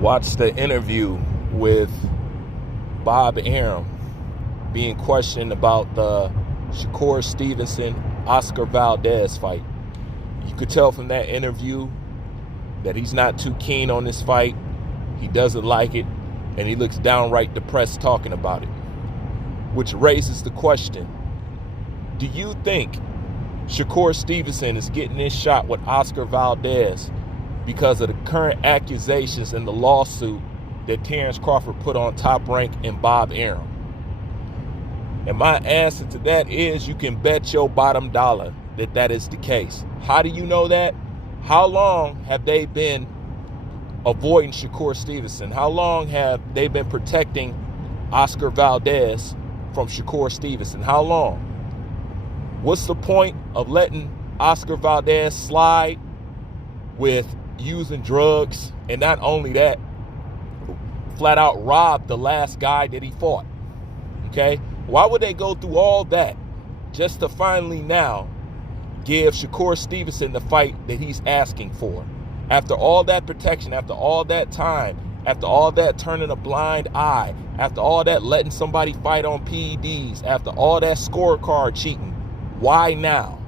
Watched the interview with Bob Arum being questioned about the Shakur Stevenson-Oscar Valdez fight. You could tell from that interview that he's not too keen on this fight. He doesn't like it, and he looks downright depressed talking about it. Which raises the question, do you think Shakur Stevenson is getting this shot with Oscar Valdez because of the current accusations in the lawsuit that Terrence Crawford put on Top Rank and Bob Arum? And my answer to that is you can bet your bottom dollar that that is the case. How do you know that? How long have they been avoiding Shakur Stevenson? How long have they been protecting Oscar Valdez from Shakur Stevenson? How long? What's the point of letting Oscar Valdez slide with using drugs, and not only that, flat out robbed the last guy that he fought? Okay? Why would they go through all that just to finally now give Shakur Stevenson the fight that he's asking for? After all that protection, after all that time, after all that turning a blind eye, after all that letting somebody fight on PEDs, after all that scorecard cheating, why now?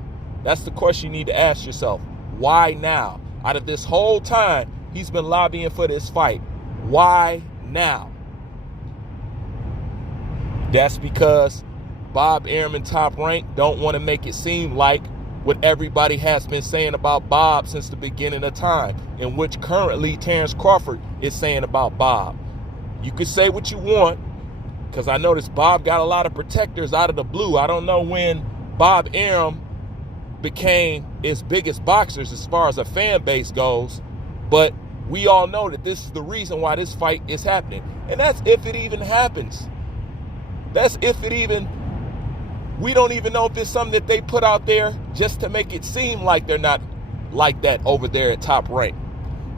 That's the question you need to ask yourself. Why now? Out of this whole time, he's been lobbying for this fight. Why now? That's because Bob Arum and Top Rank don't want to make it seem like what everybody has been saying about Bob since the beginning of time, in which currently Terrence Crawford is saying about Bob. You could say what you want, because I noticed Bob got a lot of protectors out of the blue. I don't know when Bob Arum became as big as boxers as far as a fan base goes, but we all know that this is the reason why this fight is happening. And that's if it even happens. That's if it even, we don't even know if it's something that they put out there just to make it seem like they're not like that over there at Top Rank.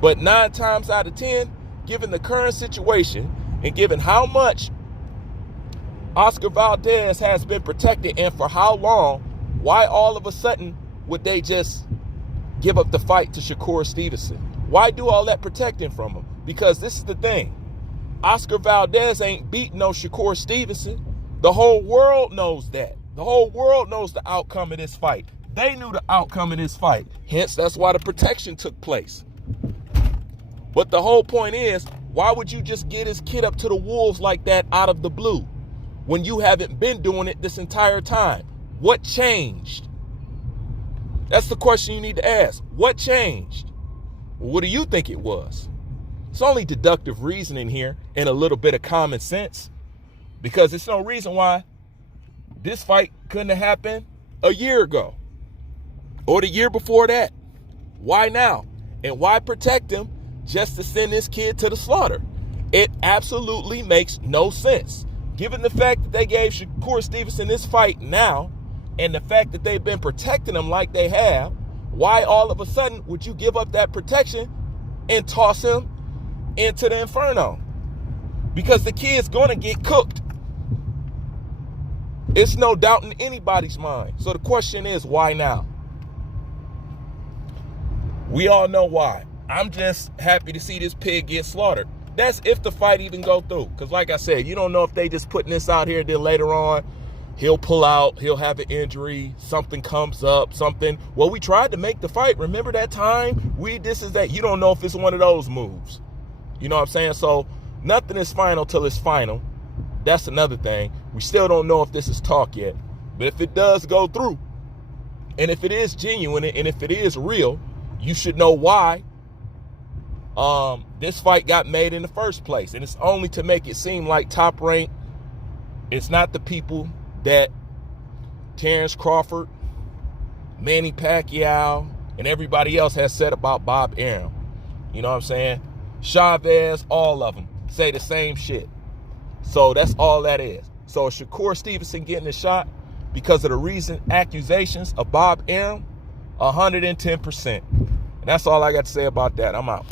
But 9 times out of 10, given the current situation and given how much Oscar Valdez has been protected and for how long, why all of a sudden would they just give up the fight to Shakur Stevenson? Why do all that protecting from him? Because this is the thing. Oscar Valdez ain't beating no Shakur Stevenson. The whole world knows that. The whole world knows the outcome of this fight. They knew the outcome of this fight. Hence, that's why the protection took place. But the whole point is, why would you just get his kid up to the wolves like that out of the blue when you haven't been doing it this entire time? What changed? That's the question you need to ask. What changed? Well, what do you think it was? It's only deductive reasoning here and a little bit of common sense, because there's no reason why this fight couldn't have happened a year ago or the year before that. Why now? And why protect him just to send this kid to the slaughter? It absolutely makes no sense. Given the fact that they gave Shakur Stevenson this fight now and the fact that they've been protecting him like they have, why all of a sudden would you give up that protection and toss him into the inferno? Because the kid's going to get cooked. It's no doubt in anybody's mind. So the question is, why now? We all know why. I'm just happy to see this pig get slaughtered. That's if the fight even go through. Because like I said, you don't know if they just putting this out here, then later on, he'll pull out, he'll have an injury, something comes up, something. Well, we tried to make the fight. Remember that time? This is that. You don't know if it's one of those moves. You know what I'm saying? So nothing is final till it's final. That's another thing. We still don't know if this is talk yet. But if it does go through, and if it is genuine, and if it is real, you should know why this fight got made in the first place. And it's only to make it seem like Top Rank, it's not the people that Terrence Crawford, Manny Pacquiao, and everybody else has said about Bob Arum. You know what I'm saying? Chavez, all of them say the same shit. So that's all that is. So Shakur Stevenson getting a shot because of the recent accusations of Bob Arum, 110%. And that's all I got to say about that. I'm out.